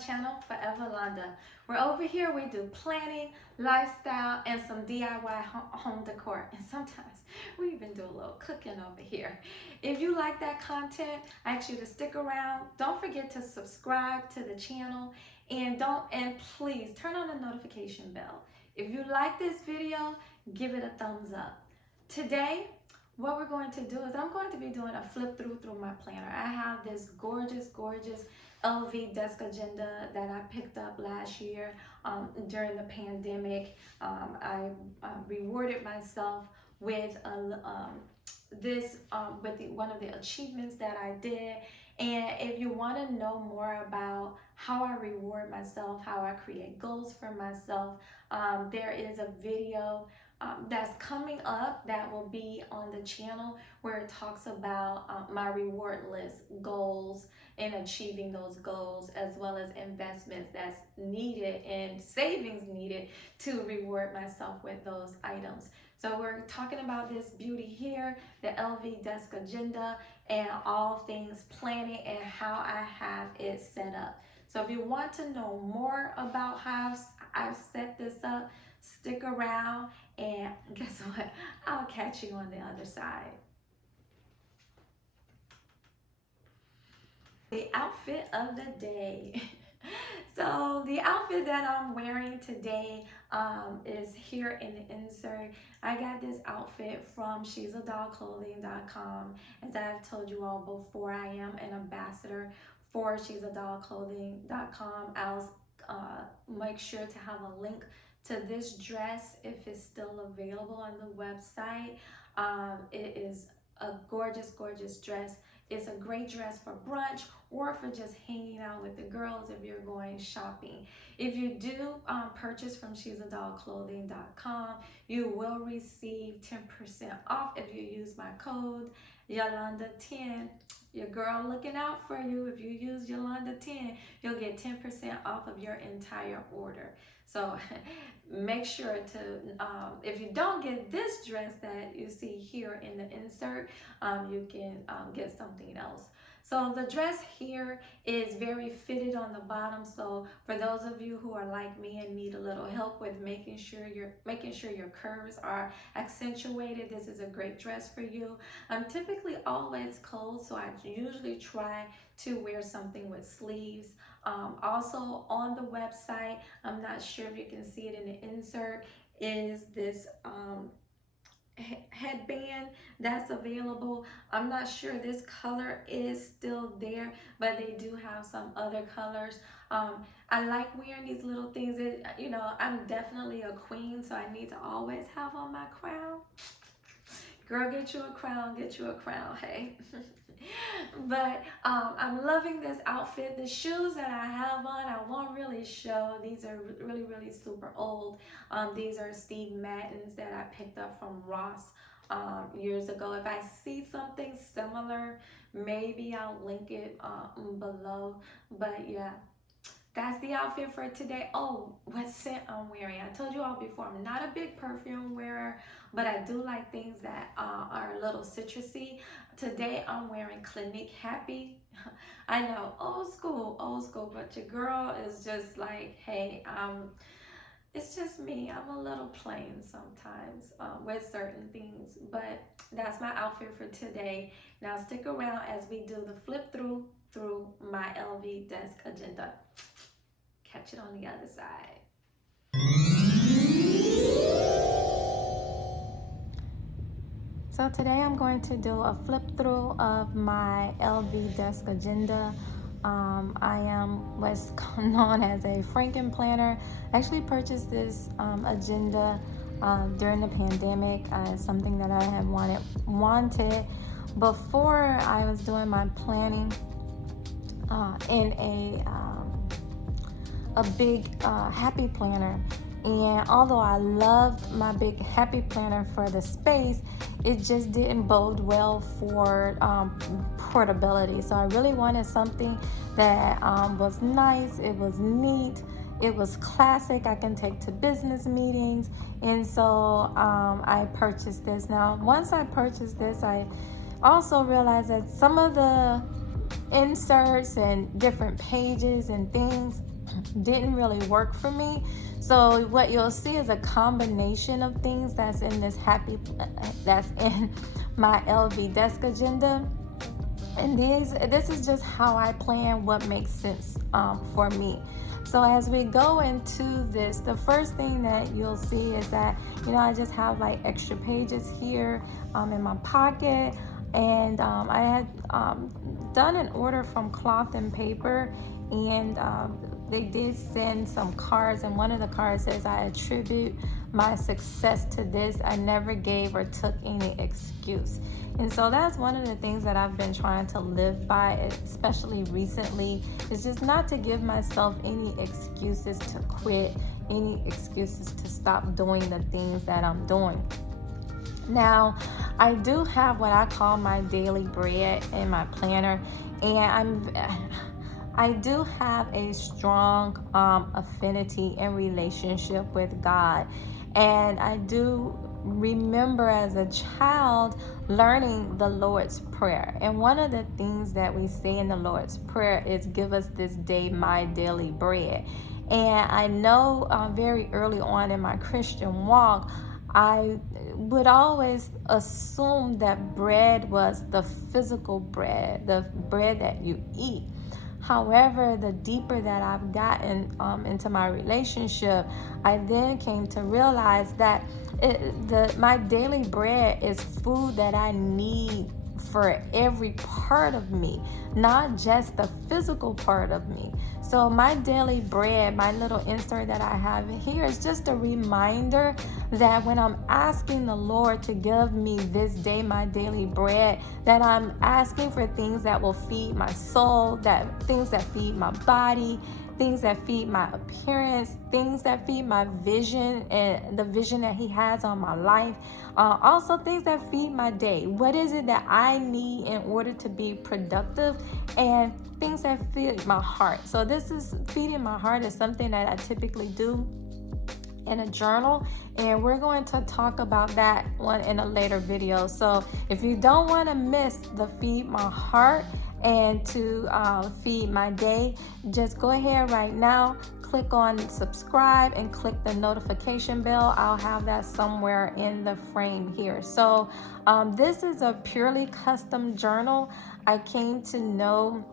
channel, Forever Londa. We're over here, we do planning, lifestyle, and some DIY home decor. And sometimes we even do a little cooking over here. If you like that content, I ask you to stick around. Don't forget to subscribe to the channel and please turn on the notification bell. If you like this video, give it a thumbs up. Today, what we're going to do is I'm going to be doing a flip through my planner. I have this gorgeous LV desk agenda that I picked up last year during the pandemic. I rewarded myself with one of the achievements that I did. And if you want to know more about how I reward myself, how I create goals for myself, there is a video that's coming up that will be on the channel where it talks about my reward list, goals, and achieving those goals, as well as investments that's needed and savings needed to reward myself with those items. So we're talking about this beauty here, the LV desk agenda, and all things planning and how I have it set up. So if you want to know more about how I've set this up, stick around, and guess what? I'll catch you on the other side. The outfit of the day. So the outfit that I'm wearing today is here in the insert. I got this outfit from she'sadollclothing.com. As I've told you all before, I am an ambassador for she'sadollclothing.com. I'll make sure to have a link to this dress if it's still available on the website. It is a gorgeous dress. It's a great dress for brunch or for just hanging out with the girls if you're going shopping. If you do purchase from she'sadollclothing.com, you will receive 10% off if you use my code Yolanda10. Your girl looking out for you. If you use Yolanda10, you'll get 10% off of your entire order. So make sure to, if you don't get this dress that you see here in the insert, you can get something else. So the dress here is very fitted on the bottom. So for those of you who are like me and need a little help with making sure your curves are accentuated, this is a great dress for you. I'm typically always cold, so I usually try to wear something with sleeves. Also on the website, I'm not sure if you can see it in the insert, is this headband that's available. I'm not sure this color is still there, but they do have some other colors. I like wearing these little things. I'm definitely a queen, so I need to always have on my crown. Girl, get you a crown, hey. But I'm loving this outfit. The shoes that I have on, I won't really show. These are really super old. These are Steve Madden's that I picked up from Ross years ago. If I see something similar, maybe I'll link it below. But yeah, that's the outfit for today. Oh, what scent I'm wearing. I told you all before, I'm not a big perfume wearer, but I do like things that are a little citrusy. Today I'm wearing Clinique Happy. I know, old school, but your girl is just like, hey, it's just me. I'm a little plain sometimes with certain things, but that's my outfit for today. Now stick around as we do the flip through my LV desk agenda. Catch it on the other side. So today I'm going to do a flip through of my LV desk agenda. I am what's known as a Frankenplanner. I actually purchased this agenda during the pandemic. Something that I had wanted before I was doing my planning in a big happy planner. And although I loved my big happy planner for the space, it just didn't bode well for portability. So I really wanted something that was nice, it was neat, it was classic, I can take to business meetings. And so I purchased this. Now, once I purchased this, I also realized that some of the inserts and different pages and things didn't really work for me. So what you'll see is a combination of things that's in that's in my LV desk agenda. And this is just how I plan what makes sense for me. So as we go into this, the first thing that you'll see is that, I just have like extra pages here in my pocket. And I had done an order from Cloth and Paper, and they did send some cards, and one of the cards says, I attribute my success to this. I never gave or took any excuse. And so that's one of the things that I've been trying to live by, especially recently, is just not to give myself any excuses to quit, any excuses to stop doing the things that I'm doing. Now, I do have what I call my daily bread in my planner, and I do have a strong affinity and relationship with God. And I do remember as a child learning the Lord's Prayer. And one of the things that we say in the Lord's Prayer is, give us this day my daily bread. And I know very early on in my Christian walk, I would always assume that bread was the physical bread, the bread that you eat. However, the deeper that I've gotten into my relationship, I then came to realize that my daily bread is food that I need for every part of me, not just the physical part of me. So my daily bread, my little insert that I have here, is just a reminder that when I'm asking the Lord to give me this day my daily bread, that I'm asking for things that will feed my soul, things that feed my body, things that feed my appearance, things that feed my vision and the vision that He has on my life. Also things that feed my day. What is it that I need in order to be productive? And things that feed my heart. So this is feeding my heart is something that I typically do in a journal, and we're going to talk about that one in a later video. So if you don't want to miss the feed my heart and to feed my day, just go ahead right now, click on subscribe and click the notification bell. I'll have that somewhere in the frame here. So this is a purely custom journal. I came to know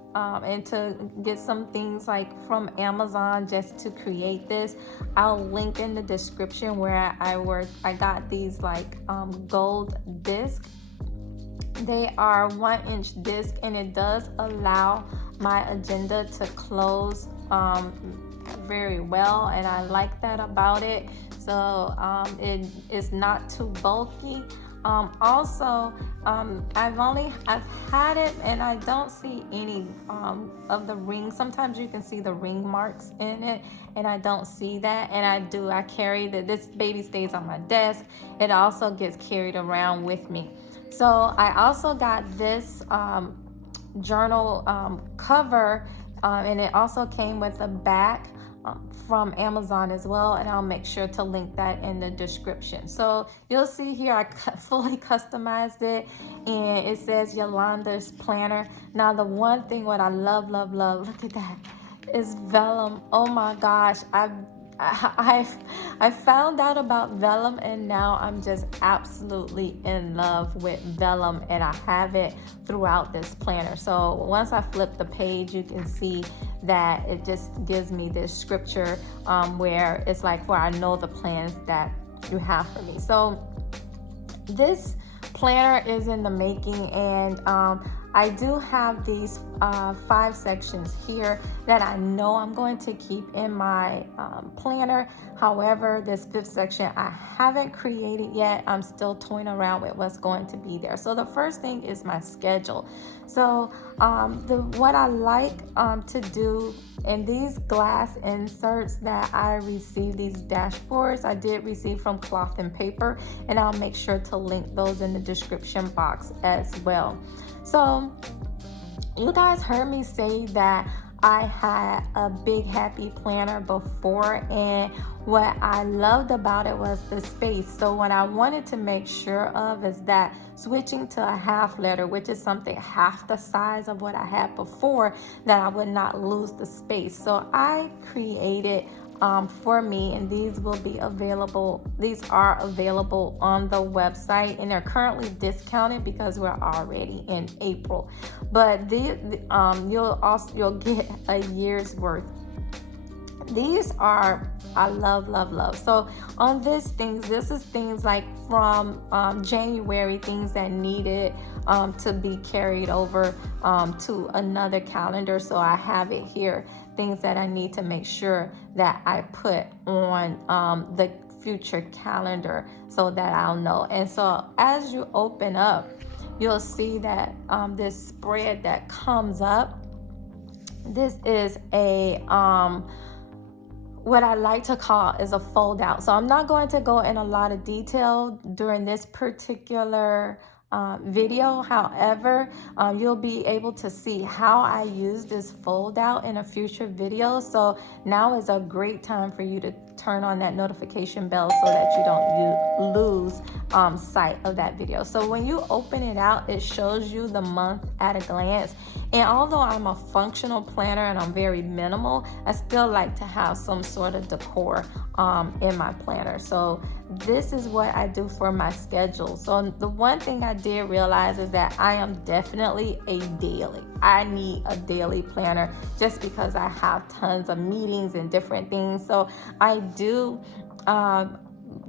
and to get some things like from Amazon just to create this. I'll link in the description where I got these like gold discs. They are 1-inch disc, and it does allow my agenda to close very well, and I like that about it. So it is not too bulky. Also, I've had it, and I don't see any of the rings. Sometimes you can see the ring marks in it, and I don't see that. And I carry this baby stays on my desk. It also gets carried around with me. So I also got this journal cover, and it also came with a back from Amazon as well, and I'll make sure to link that in the description. So you'll see here I fully customized it, and it says Yolanda's Planner. Now the one thing what I love, look at that, is vellum. Oh my gosh, I found out about vellum, and now I'm just absolutely in love with vellum, and I have it throughout this planner. So once I flip the page, you can see that it just gives me this scripture where it's like, for I know the plans that you have for me. So this planner is in the making, and I do have these 5 sections here that I know I'm going to keep in my planner. However, this 5th section I haven't created yet. I'm still toying around with what's going to be there. So the first thing is my schedule. So what I like to do in these glass inserts that I received, these dashboards I did receive from Cloth and Paper, and I'll make sure to link those in the description box as well. So you guys heard me say that I had a big happy planner before, and what I loved about it was the space. So what I wanted to make sure of is that switching to a half letter, which is something half the size of what I had before, that I would not lose the space. So I created for me, and these will be available. These are available on the website, and they're currently discounted because we're already in April. But you'll get a year's worth. These are, I love. So on this is things like from January, things that needed to be carried over to another calendar. So I have it here, things that I need to make sure that I put on the future calendar so that I'll know. And so as you open up, you'll see that this spread that comes up, this is a what I like to call is a fold out. So I'm not going to go in a lot of detail during this particular video. However, you'll be able to see how I use this fold out in a future video. So now is a great time for you to turn on that notification bell so that you don't lose sight of that video. So when you open it out, it shows you the month at a glance. And although I'm a functional planner and I'm very minimal, I still like to have some sort of decor in my planner. So this is what I do for my schedule. So the one thing I did realize is that I am definitely a daily. I need a daily planner just because I have tons of meetings and different things. So I do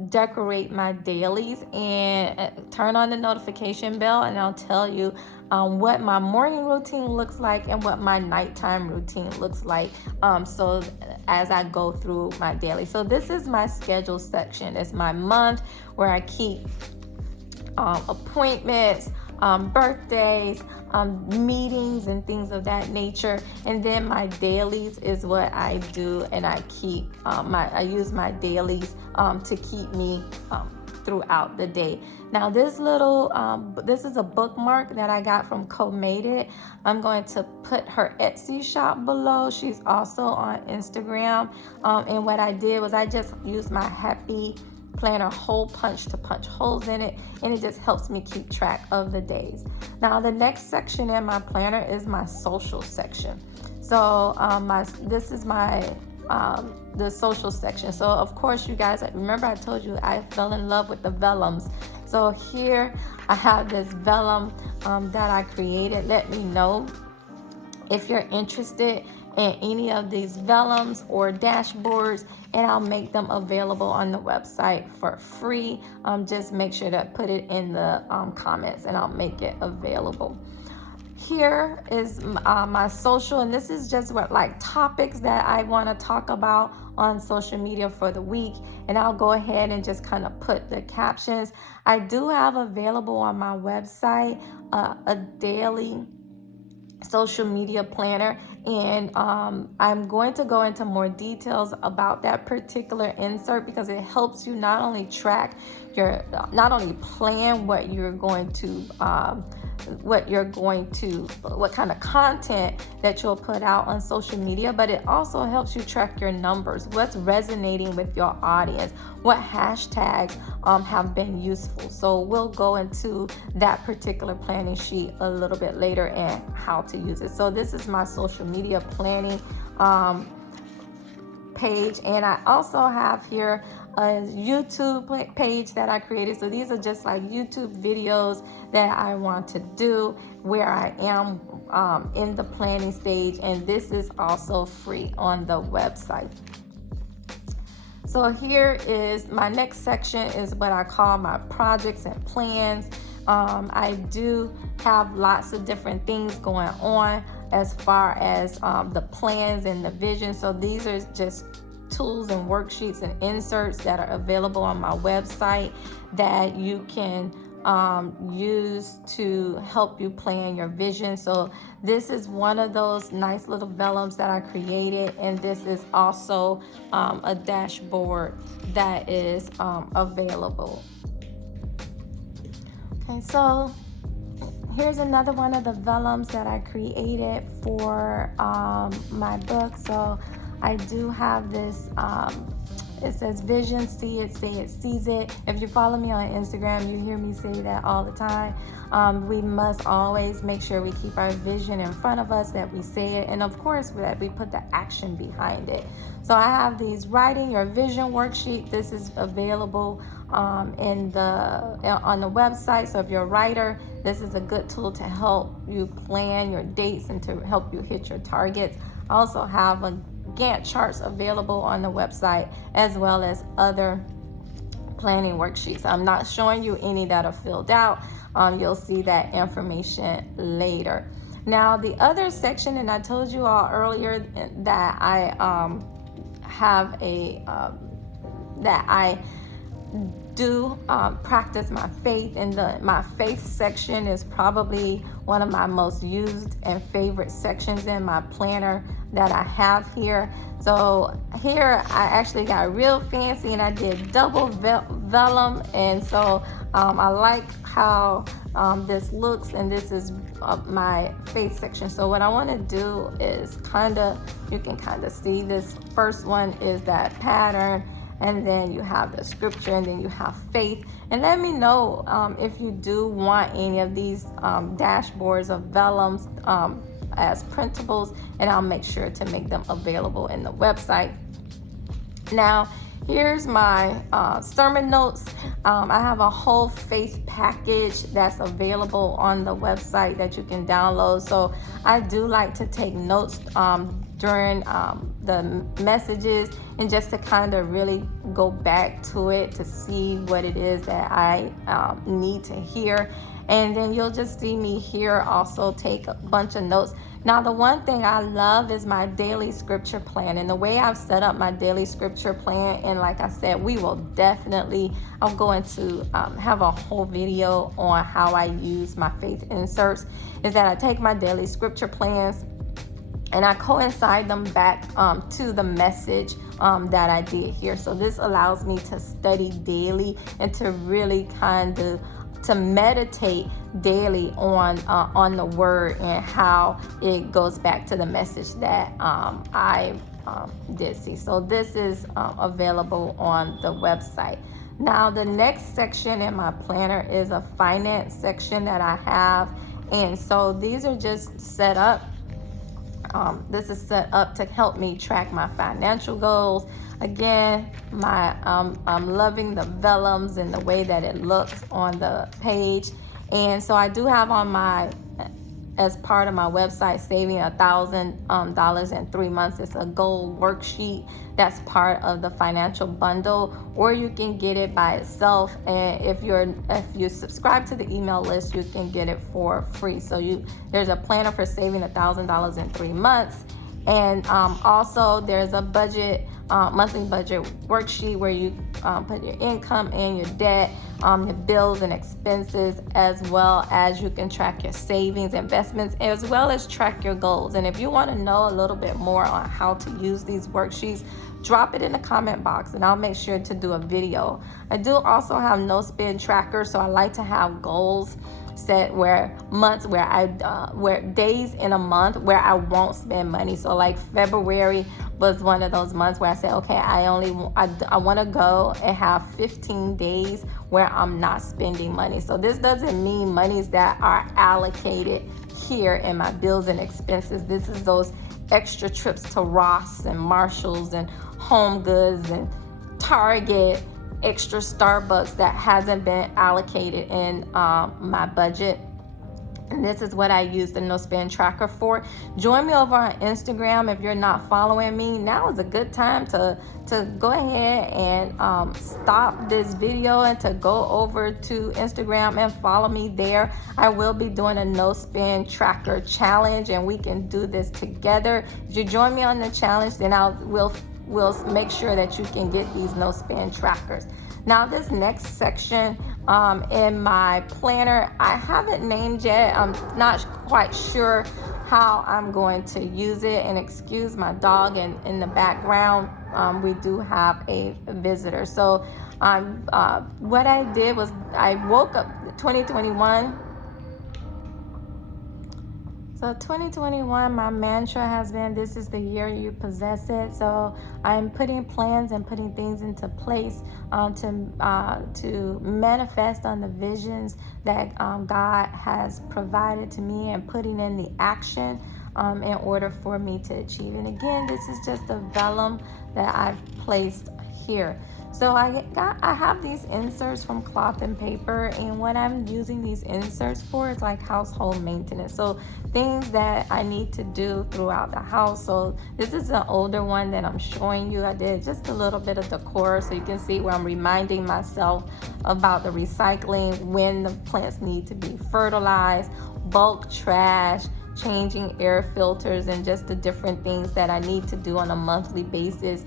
decorate my dailies and turn on the notification bell, and I'll tell you what my morning routine looks like and what my nighttime routine looks like. So as I go through my daily. So this is my schedule section. It's my month where I keep appointments, birthdays, meetings and things of that nature. And then my dailies is what I do, and I keep I use my dailies to keep me throughout the day. Now this little this is a bookmark that I got from Co-Made It. I'm going to put her Etsy shop below. She's also on Instagram, and what I did was I just used my Happy Planner hole punch to punch holes in it, and it just helps me keep track of the days. Now the next section in my planner is my social section. So this is my the social section. So of course, you guys remember I told you I fell in love with the vellums. So here I have this vellum that I created. Let me know if you're interested in any of these vellums or dashboards, and I'll make them available on the website for free. Just make sure to put it in the comments, and I'll make it available. Here is my social, and this is just what like topics that I want to talk about on social media for the week, and I'll go ahead and just kind of put the captions. I do have available on my website a daily social media planner, and I'm going to go into more details about that particular insert because it helps you not only track not only plan what kind of content that you'll put out on social media, but it also helps you track your numbers, what's resonating with your audience, what hashtags have been useful. So we'll go into that particular planning sheet a little bit later and how to use it. So this is my social media planning page, and I also have here a YouTube page that I created. So these are just like YouTube videos that I want to do where I am in the planning stage, and this is also free on the website. So here is my next section is what I call my projects and plans. I do have lots of different things going on as far as the plans and the vision. So these are just tools and worksheets and inserts that are available on my website that you can use to help you plan your vision. So this is one of those nice little vellums that I created, and this is also a dashboard that is available. Okay, so Here's another one of the vellums that I created for my book. So I do have this, it says vision, see it, say it, sees it. If you follow me on Instagram, you hear me say that all the time. We must always make sure we keep our vision in front of us, that we say it, and of course that we put the action behind it. So I have these writing your vision worksheet. This is available on the website. So if you're a writer, this is a good tool to help you plan your dates and to help you hit your targets. I also have a Gantt charts available on the website, as well as other planning worksheets. I'm not showing you any that are filled out. You'll see that information later. Now, the other section, and I told you all earlier that I have a that I do practice my faith, and my faith section is probably one of my most used and favorite sections in my planner that I have here. So here I actually got real fancy and I did double vellum, and so I like how this looks, and this is my faith section. So what I want to do is you can kind of see this first one is that pattern, and then you have the scripture, and then you have faith. And let me know if you do want any of these dashboards of vellums as printables, and I'll make sure to make them available in the website. Now, here's my sermon notes. I have a whole faith package that's available on the website that you can download. So I do like to take notes during the messages, and just to kind of really go back to it to see what it is that I need to hear. And then you'll just see me here also take a bunch of notes. Now, the one thing I love is my daily scripture plan, and the way I've set up my daily scripture plan, and like I said, I'm going to have a whole video on how I use my faith inserts, is that I take my daily scripture plans and I coincide them back to the message that I did here. So this allows me to study daily and to really kind of to meditate daily on the word and how it goes back to the message that I did see. So this is available on the website. Now, the next section in my planner is a finance section that I have, and so these are just set up. This is set up to help me track my financial goals. Again, I'm loving the vellums and the way that it looks on the page. And so I do have on as part of my website, saving $1,000 in 3 months. It's a goal worksheet that's part of the financial bundle, or you can get it by itself. And if you subscribe to the email list, you can get it for free. So there's a planner for saving $1,000 in 3 months. And also there's a monthly budget worksheet where you put your income and your debt, your bills and expenses, as well as you can track your savings, investments, as well as track your goals. And if you want to know a little bit more on how to use these worksheets, drop it in the comment box and I'll make sure to do a video. I do also have no spend tracker, so I like to have goals set where days in a month where I won't spend money. So like February was one of those months where I said, okay, I want to go and have 15 days where I'm not spending money. So this doesn't mean monies that are allocated here in my bills and expenses. This is those extra trips to Ross and Marshalls and Home Goods and Target, extra Starbucks that hasn't been allocated in my budget. And this is what I use the no spend tracker for. Join me over on Instagram if you're not following me. Now is a good time to go ahead and stop this video and to go over to Instagram and follow me there. I will be doing a no spend tracker challenge, and we can do this together. If you join me on the challenge, then we'll make sure that you can get these no spend trackers. Now, this next section in my planner, I haven't named yet. I'm not quite sure how I'm going to use it. And excuse my dog in the background. We do have a visitor. So what I did was I woke up 2021. So 2021, my mantra has been, this is the year you possess it. So I'm putting plans and putting things into place to manifest on the visions that God has provided to me, and putting in the action in order for me to achieve. And again, this is just a vellum that I've placed here. So I have these inserts from cloth and paper, and what I'm using these inserts for is like household maintenance. So things that I need to do throughout the house. So this is an older one that I'm showing you. I did just a little bit of decor so you can see where I'm reminding myself about the recycling, when the plants need to be fertilized, bulk trash, changing air filters, and just the different things that I need to do on a monthly basis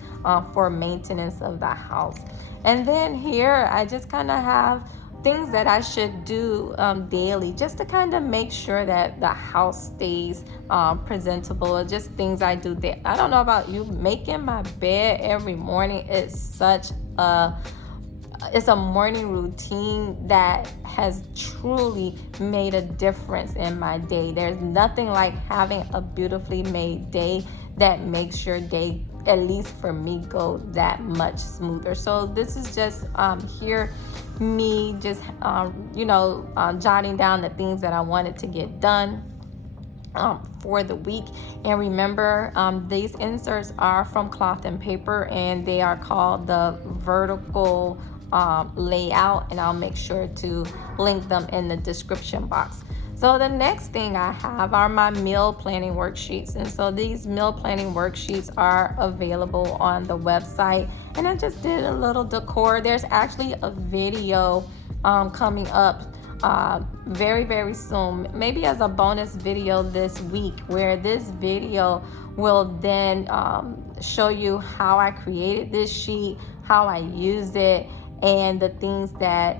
for maintenance of the house. And then here I just kind of have things that I should do daily, just to kind of make sure that the house stays presentable. Just things I do there. I don't know about you, making my bed every morning is such a it's a morning routine that has truly made a difference in my day. There's nothing like having a beautifully made day that makes your day, at least for me, go that much smoother. So this is just here me just jotting down the things that I wanted to get done for the week. And remember, these inserts are from cloth and paper, and they are called the vertical layout, and I'll make sure to link them in the description box. So the next thing I have are my meal planning worksheets. And so these meal planning worksheets are available on the website. And I just did a little decor. There's actually a video coming up very, very soon, maybe as a bonus video this week, where this video will then show you how I created this sheet, how I used it, and the things that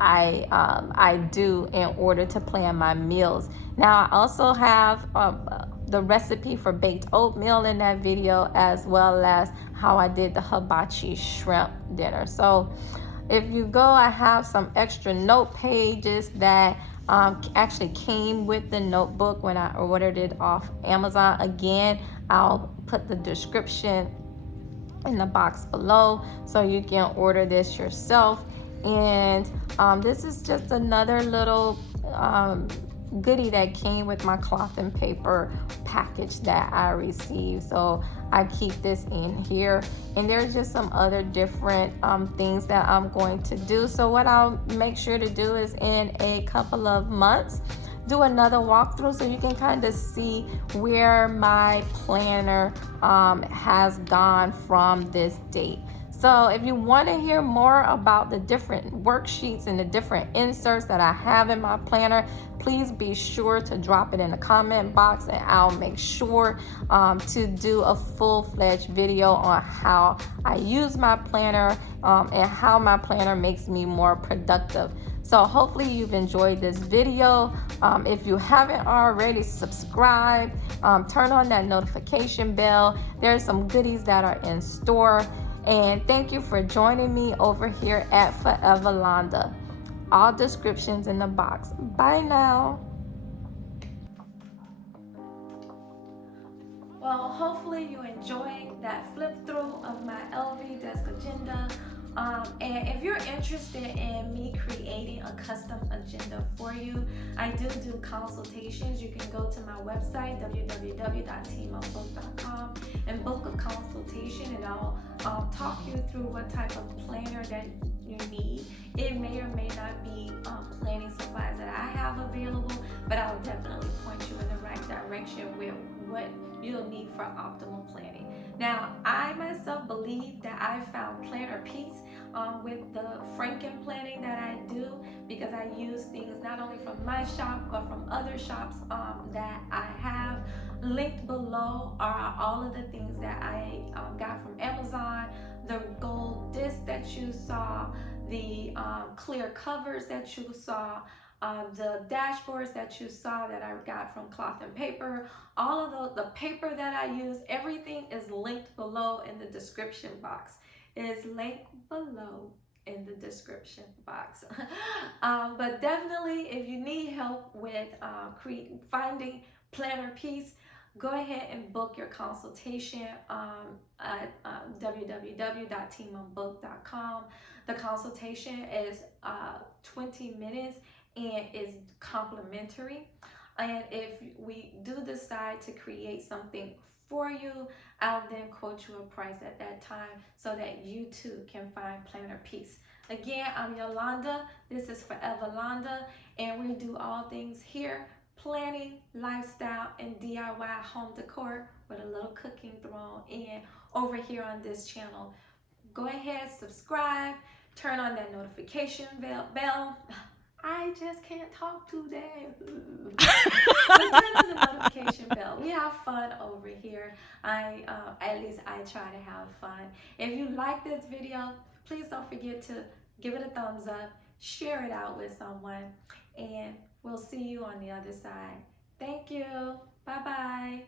I do in order to plan my meals. Now, I also have the recipe for baked oatmeal in that video, as well as how I did the hibachi shrimp dinner. So if you go, I have some extra note pages that actually came with the notebook when I ordered it off Amazon. Again, I'll put the description in the box below so you can order this yourself. And this is just another little goodie that came with my cloth and paper package that I received. So I keep this in here, and there's just some other different things that I'm going to do. So what I'll make sure to do is, in a couple of months, do another walkthrough so you can kind of see where my planner has gone from this date. So if you want to hear more about the different worksheets and the different inserts that I have in my planner, please be sure to drop it in the comment box, and I'll make sure to do a full-fledged video on how I use my planner and how my planner makes me more productive. So hopefully you've enjoyed this video. If you haven't already, subscribe, turn on that notification bell. There's some goodies that are in store. And thank you for joining me over here at Forever Londa. All descriptions in the box. Bye now. Well, hopefully you enjoyed that flip through of my LV desk agenda. And if you're interested in me creating a custom agenda for you, I do consultations. You can go to my website, www.teamofbook.com, and book a consultation, and I'll talk you through what type of planner that you need. It may or may not be planning supplies that I have available, but I'll definitely point you in the right direction with what you'll need for optimal planning. Now, I myself believe that I found planner peace with the Frankenplanning that I do, because I use things not only from my shop but from other shops that I have. Linked below are all of the things that I got from Amazon, the gold disc that you saw, the clear covers that you saw, the dashboards that you saw that I got from cloth and paper, all of the paper that I use, everything is linked below in the description box. It is linked below in the description box. But definitely, if you need help with finding planner piece, go ahead and book your consultation at www.teamonbook.com. The consultation is 20 minutes and is complimentary. And if we do decide to create something for you, I'll then quote you a price at that time so that you too can find planner peace. Again, I'm Yolanda. This is Forever Londa, and we do all things here: planning, lifestyle, and DIY home decor with a little cooking thrown in over here on this channel. Go ahead, subscribe, turn on that notification bell. I just can't talk today. Turn on the notification bell. We have fun over here. At least I try to have fun. If you like this video, please don't forget to give it a thumbs up, share it out with someone, and we'll see you on the other side. Thank you. Bye-bye.